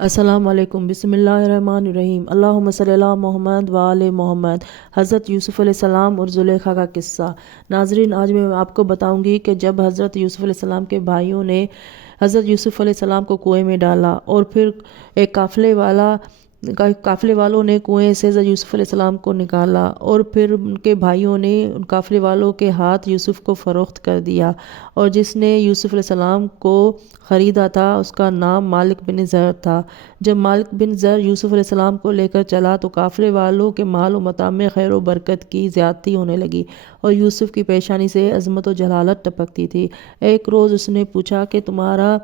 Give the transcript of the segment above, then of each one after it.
السلام علیکم، بسم اللہ الرحمن الرحیم، اللہم صلی اللہ محمد و آل محمد۔ حضرت یوسف علیہ السلام اور زلیخا کا قصہ۔ ناظرین، آج میں آپ کو بتاؤں گی کہ جب حضرت یوسف علیہ السلام کے بھائیوں نے حضرت یوسف علیہ السلام کو کنویں میں ڈالا اور پھر ایک قافلے والوں نے کنویں سے حضرت یوسف علیہ السلام کو نکالا اور پھر ان کے بھائیوں نے ان قافلے والوں کے ہاتھ یوسف کو فروخت کر دیا، اور جس نے یوسف علیہ السلام کو خریدا تھا اس کا نام مالک بن زر تھا۔ جب مالک بن زر یوسف علیہ السلام کو لے کر چلا تو قافلے والوں کے مال و متاع میں خیر و برکت کی زیادتی ہونے لگی اور یوسف کی پیشانی سے عظمت و جلالت ٹپکتی تھی۔ ایک روز اس نے پوچھا کہ تمہارا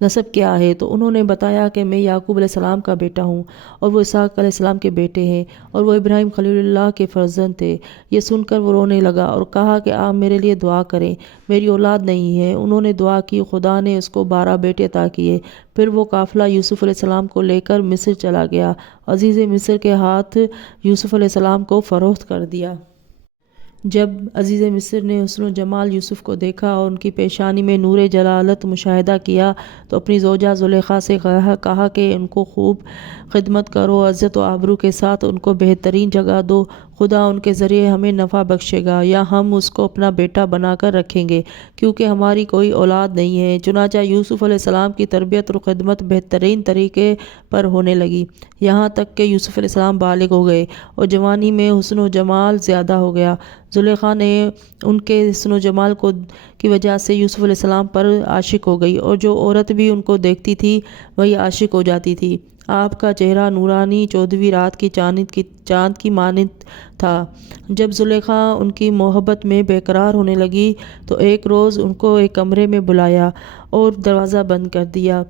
نسب کیا ہے؟ تو انہوں نے بتایا کہ میں یعقوب علیہ السلام کا بیٹا ہوں اور وہ اسحاق علیہ السلام کے بیٹے ہیں اور وہ ابراہیم خلیل اللہ کے فرزند تھے۔ یہ سن کر وہ رونے لگا اور کہا کہ آپ میرے لیے دعا کریں، میری اولاد نہیں ہے۔ انہوں نے دعا کی، خدا نے اس کو 12 بیٹے عطا کیے۔ پھر وہ قافلہ یوسف علیہ السلام کو لے کر مصر چلا گیا۔ عزیز مصر کے ہاتھ یوسف علیہ السلام کو فروخت کر دیا۔ جب عزیز مصر نے حسن و جمال یوسف کو دیکھا اور ان کی پیشانی میں نور جلالت مشاہدہ کیا تو اپنی زوجہ زلیخا سے کہا کہ ان کو خوب خدمت کرو، عزت و آبرو کے ساتھ ان کو بہترین جگہ دو، خدا ان کے ذریعے ہمیں نفع بخشے گا یا ہم اس کو اپنا بیٹا بنا کر رکھیں گے، کیونکہ ہماری کوئی اولاد نہیں ہے۔ چنانچہ یوسف علیہ السلام کی تربیت اور خدمت بہترین طریقے پر ہونے لگی، یہاں تک کہ یوسف علیہ السلام بالغ ہو گئے اور جوانی میں حسن و جمال زیادہ ہو گیا۔ زلیخا نے ان کے حسن و جمال کی وجہ سے یوسف علیہ السلام پر عاشق ہو گئی اور جو عورت بھی ان کو دیکھتی تھی وہی عاشق ہو جاتی تھی۔ آپ کا چہرہ نورانی 14ویں رات کی چاند کی مانند تھا۔ جب زلیخا ان کی محبت میں بے قرار ہونے لگی تو ایک روز ان کو ایک کمرے میں بلایا اور دروازہ بند کر دیا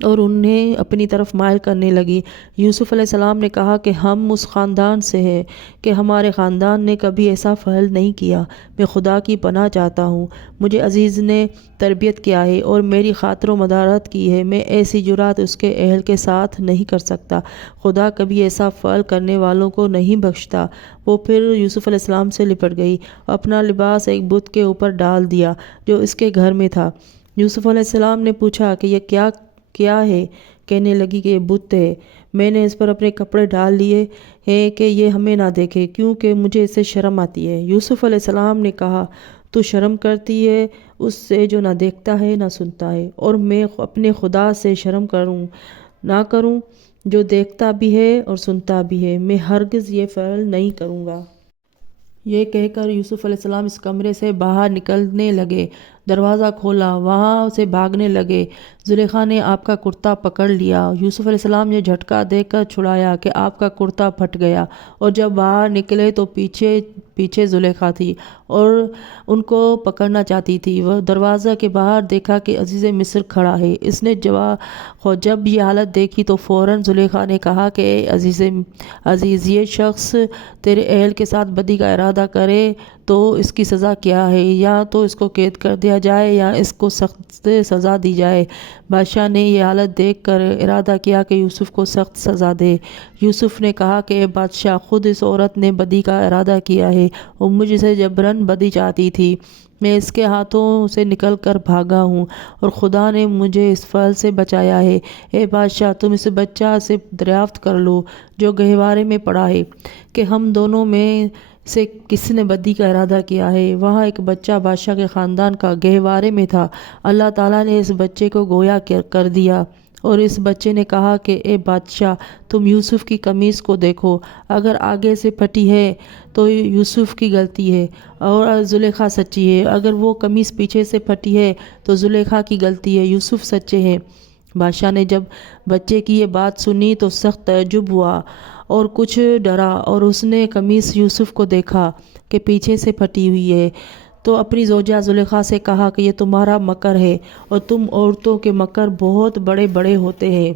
اور انہیں اپنی طرف مائل کرنے لگی۔ یوسف علیہ السلام نے کہا کہ ہم اس خاندان سے ہیں کہ ہمارے خاندان نے کبھی ایسا فعل نہیں کیا۔ میں خدا کی پناہ چاہتا ہوں، مجھے عزیز نے تربیت کیا ہے اور میری خاطر و مدارت کی ہے، میں ایسی جرات اس کے اہل کے ساتھ نہیں کر سکتا۔ خدا کبھی ایسا فعل کرنے والوں کو نہیں بخشتا۔ وہ پھر یوسف علیہ السلام سے لپٹ گئی، اپنا لباس ایک بت کے اوپر ڈال دیا جو اس کے گھر میں تھا۔ یوسف علیہ السلام نے پوچھا کہ یہ کیا ہے؟ کہنے لگی کہ یہ بت ہے، میں نے اس پر اپنے کپڑے ڈال لیے ہیں کہ یہ ہمیں نہ دیکھے، کیونکہ مجھے اس سے شرم آتی ہے۔ یوسف علیہ السلام نے کہا، تو شرم کرتی ہے اس سے جو نہ دیکھتا ہے نہ سنتا ہے، اور میں اپنے خدا سے شرم نہ کروں جو دیکھتا بھی ہے اور سنتا بھی ہے، میں ہرگز یہ فعل نہیں کروں گا۔ یہ کہہ کر یوسف علیہ السلام اس کمرے سے باہر نکلنے لگے، دروازہ کھولا، وہاں سے بھاگنے لگے۔ زلیخا نے آپ کا کرتا پکڑ لیا۔ یوسف علیہ السلام نے جھٹکا دے کر چھڑایا کہ آپ کا کرتا پھٹ گیا، اور جب باہر نکلے تو پیچھے زلیخا تھی اور ان کو پکڑنا چاہتی تھی۔ وہ دروازہ کے باہر دیکھا کہ عزیز مصر کھڑا ہے۔ اس نے جب یہ حالت دیکھی تو فوراً زلیخا نے کہا کہ اے عزیز، یہ شخص تیرے اہل کے ساتھ بدی کا ارادہ کرے تو اس کی سزا کیا ہے؟ یا تو اس کو قید کر دیا جائے یا اس کو سخت سزا دی جائے۔ بادشاہ نے یہ حالت دیکھ کر ارادہ کیا کہ یوسف کو سخت سزا دے۔ یوسف نے کہا کہ اے بادشاہ، خود اس عورت نے بدی کا ارادہ کیا ہے اور مجھ سے جبراً بدی چاہتی تھی، میں اس کے ہاتھوں سے نکل کر بھاگا ہوں اور خدا نے مجھے اس فعل سے بچایا ہے۔ اے بادشاہ، تم اس بچہ سے دریافت کر لو جو گہوارے میں پڑا ہے کہ ہم دونوں میں سے کس نے بدی کا ارادہ کیا ہے۔ وہاں ایک بچہ بادشاہ کے خاندان کا گہوارے میں تھا۔ اللہ تعالیٰ نے اس بچے کو گویا کر دیا اور اس بچے نے کہا کہ اے بادشاہ، تم یوسف کی قمیص کو دیکھو، اگر آگے سے پھٹی ہے تو یوسف کی غلطی ہے اور زلیخا سچی ہے، اگر وہ قمیص پیچھے سے پھٹی ہے تو زلیخا کی غلطی ہے، یوسف سچے ہیں۔ بادشاہ نے جب بچے کی یہ بات سنی تو سخت تعجب ہوا اور کچھ ڈرا، اور اس نے قمیص یوسف کو دیکھا کہ پیچھے سے پھٹی ہوئی ہے تو اپنی زوجہ زلیخا سے کہا کہ یہ تمہارا مکر ہے اور تم عورتوں کے مکر بہت بڑے بڑے ہوتے ہیں۔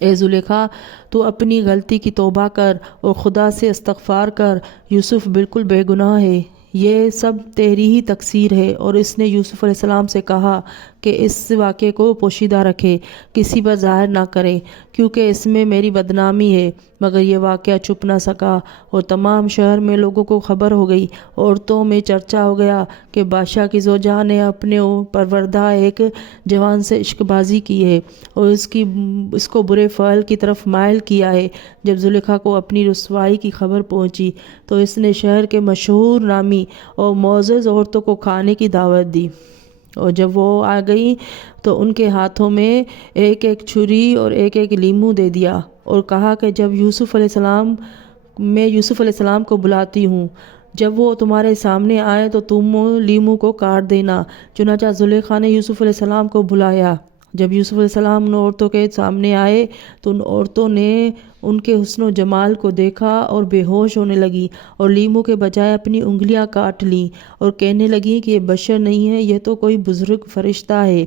اے زلیخا، تو اپنی غلطی کی توبہ کر اور خدا سے استغفار کر، یوسف بالکل بے گناہ ہے، یہ سب تیری ہی تقصیر ہے۔ اور اس نے یوسف علیہ السلام سے کہا کہ اس واقعے کو پوشیدہ رکھے، کسی پر ظاہر نہ کرے، کیونکہ اس میں میری بدنامی ہے۔ مگر یہ واقعہ چھپ نہ سکا اور تمام شہر میں لوگوں کو خبر ہو گئی۔ عورتوں میں چرچا ہو گیا کہ بادشاہ کی زوجہ نے اپنے پروردہ ایک جوان سے عشق بازی کی ہے اور اس کو برے فعل کی طرف مائل کیا ہے۔ جب زلیخا کو اپنی رسوائی کی خبر پہنچی تو اس نے شہر کے مشہور نامی اور معزز عورتوں کو کھانے کی دعوت دی، اور جب وہ آ گئی تو ان کے ہاتھوں میں ایک ایک چھری اور ایک ایک لیمو دے دیا اور کہا کہ جب میں یوسف علیہ السلام کو بلاتی ہوں، جب وہ تمہارے سامنے آئے تو تم لیمو کو کاٹ دینا۔ چنانچہ زلیخا نے یوسف علیہ السلام کو بلایا۔ جب یوسف علیہ السلام ان عورتوں کے سامنے آئے تو ان عورتوں نے ان کے حسن و جمال کو دیکھا اور بے ہوش ہونے لگی اور لیمو کے بجائے اپنی انگلیاں کاٹ لیں اور کہنے لگیں کہ یہ بشر نہیں ہے، یہ تو کوئی بزرگ فرشتہ ہے۔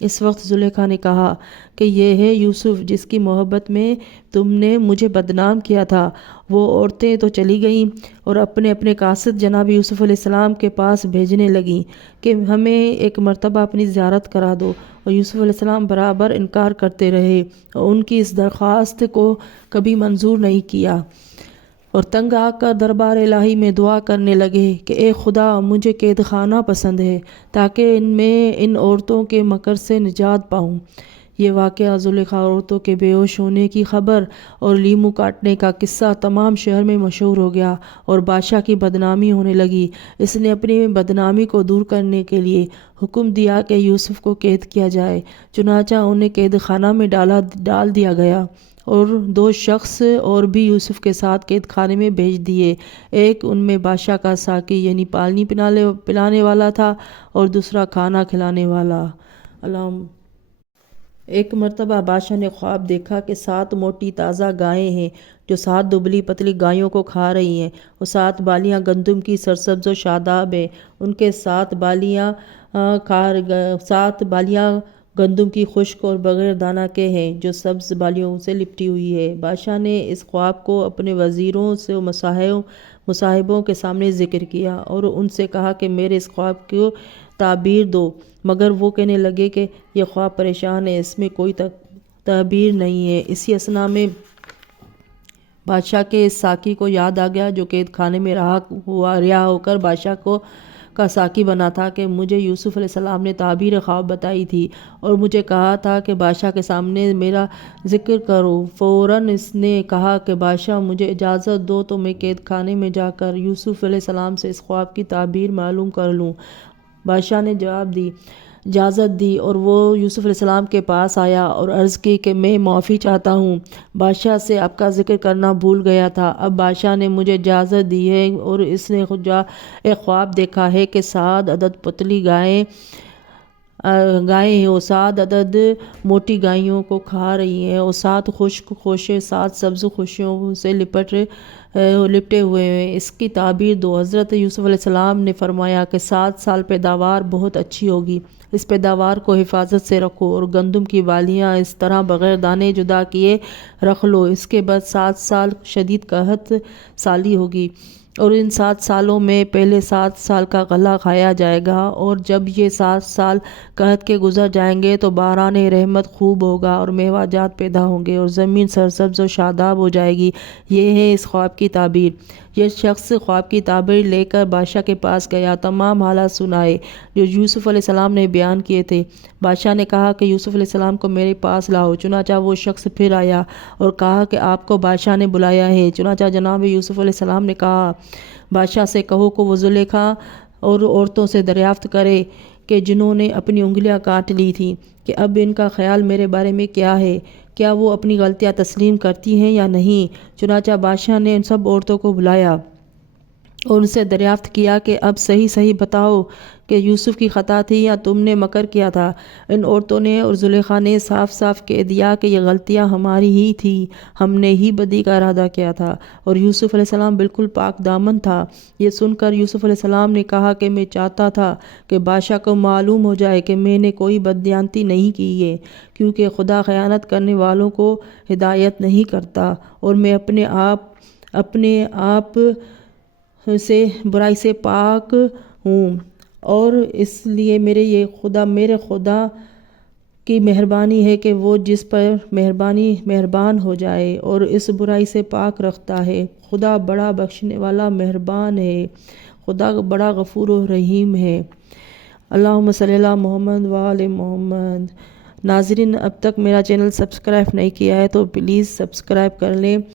اس وقت زلیخا نے کہا کہ یہ ہے یوسف جس کی محبت میں تم نے مجھے بدنام کیا تھا۔ وہ عورتیں تو چلی گئیں اور اپنے اپنے قاصد جناب یوسف علیہ السلام کے پاس بھیجنے لگیں کہ ہمیں ایک مرتبہ اپنی زیارت کرا دو، اور یوسف علیہ السلام برابر انکار کرتے رہے اور ان کی اس درخواست کو کبھی منظور نہیں کیا، اور تنگ آ کر دربار الہی میں دعا کرنے لگے کہ اے خدا، مجھے قید خانہ پسند ہے تاکہ ان عورتوں کے مکر سے نجات پاؤں۔ یہ واقعہ زلیخا عورتوں کے بے ہوش ہونے کی خبر اور لیمو کاٹنے کا قصہ تمام شہر میں مشہور ہو گیا اور بادشاہ کی بدنامی ہونے لگی۔ اس نے اپنی بدنامی کو دور کرنے کے لیے حکم دیا کہ یوسف کو قید کیا جائے۔ چنانچہ انہیں قید خانہ میں ڈال دیا گیا اور 2 شخص اور بھی یوسف کے ساتھ قید خانے میں بھیج دیے۔ ایک ان میں بادشاہ کا ساقی یعنی پانی پلانے والا تھا اور دوسرا کھانا کھلانے والا۔ ایک مرتبہ بادشاہ نے خواب دیکھا کہ 7 موٹی تازہ گائیں ہیں جو 7 دبلی پتلی گایوں کو کھا رہی ہیں، اور 7 بالیاں گندم کی سرسبز و شاداب ہیں، ان کے 7 بالیاں گندم کی خشک اور بغیر دانہ کے ہیں جو سبز بالیوں سے لپٹی ہوئی ہے۔ بادشاہ نے اس خواب کو اپنے وزیروں سے مصاحبوں کے سامنے ذکر کیا اور ان سے کہا کہ میرے اس خواب کو تعبیر دو، مگر وہ کہنے لگے کہ یہ خواب پریشان ہے، اس میں کوئی تعبیر نہیں ہے۔ اسی اثنا میں بادشاہ کے اس ساقی کو یاد آ گیا جو قید خانے میں رہا ہو کر بادشاہ کا ساقی بنا تھا کہ مجھے یوسف علیہ السلام نے تعبیر خواب بتائی تھی اور مجھے کہا تھا کہ بادشاہ کے سامنے میرا ذکر کرو۔ فوراً اس نے کہا کہ بادشاہ مجھے اجازت دو تو میں قید خانے میں جا کر یوسف علیہ السلام سے اس خواب کی تعبیر معلوم کر لوں۔ بادشاہ نے اجازت دی اور وہ یوسف علیہ السلام کے پاس آیا اور عرض کی کہ میں معافی چاہتا ہوں، بادشاہ سے آپ کا ذکر کرنا بھول گیا تھا۔ اب بادشاہ نے مجھے اجازت دی ہے اور اس نے ایک خواب دیکھا ہے کہ 7 عدد پتلی گائیں ہیں اور 7 عدد موٹی گائیوں کو کھا رہی ہیں اور 7 خشک خوشے 7 سبز خوشیوں سے لپٹے ہوئے ہیں، اس کی تعبیر دو۔ حضرت یوسف علیہ السلام نے فرمایا کہ 7 سال پیداوار بہت اچھی ہوگی، اس پیداوار کو حفاظت سے رکھو اور گندم کی بالیاں اس طرح بغیر دانے جدا کیے رکھ لو۔ اس کے بعد 7 سال شدید قحط سالی ہوگی اور ان 7 سالوں میں پہلے 7 سال کا غلہ کھایا جائے گا، اور جب یہ 7 سال قحط کے گزر جائیں گے تو باران رحمت خوب ہوگا اور میوہ جات پیدا ہوں گے اور زمین سرسبز و شاداب ہو جائے گی۔ یہ ہے اس خواب کی تعبیر۔ یہ شخص خواب کی تعبیر لے کر بادشاہ کے پاس گیا، تمام حالات سنائے جو یوسف علیہ السلام نے بیان کیے تھے۔ بادشاہ نے کہا کہ یوسف علیہ السلام کو میرے پاس لاؤ۔ چنانچہ وہ شخص پھر آیا اور کہا کہ آپ کو بادشاہ نے بلایا ہے۔ چنانچہ جناب یوسف علیہ السلام نے کہا بادشاہ سے کہو کہ وہ زلیخا اور عورتوں سے دریافت کرے کہ جنہوں نے اپنی انگلیاں کاٹ لی تھیں کہ اب ان کا خیال میرے بارے میں کیا ہے، کیا وہ اپنی غلطیاں تسلیم کرتی ہیں یا نہیں۔ چنانچہ بادشاہ نے ان سب عورتوں کو بلایا اور ان سے دریافت کیا کہ اب صحیح بتاؤ کہ یوسف کی خطا تھی یا تم نے مکر کیا تھا۔ ان عورتوں نے اور زلیخا نے صاف کہہ دیا کہ یہ غلطیاں ہماری ہی تھیں، ہم نے ہی بدی کا ارادہ کیا تھا اور یوسف علیہ السلام بالکل پاک دامن تھا۔ یہ سن کر یوسف علیہ السلام نے کہا کہ میں چاہتا تھا کہ بادشاہ کو معلوم ہو جائے کہ میں نے کوئی بددیانتی نہیں کی ہے، کیونکہ خدا خیانت کرنے والوں کو ہدایت نہیں کرتا اور میں اپنے آپ سے برائی سے پاک ہوں۔ اور اس لیے میرے خدا کی مہربانی ہے کہ وہ جس پر مہربان ہو جائے اور اس برائی سے پاک رکھتا ہے۔ خدا بڑا بخشنے والا مہربان ہے، خدا بڑا غفور و رحیم ہے۔ اللہم صلی اللہ محمد وآل محمد۔ ناظرین، اب تک میرا چینل سبسکرائب نہیں کیا ہے تو پلیز سبسکرائب کر لیں۔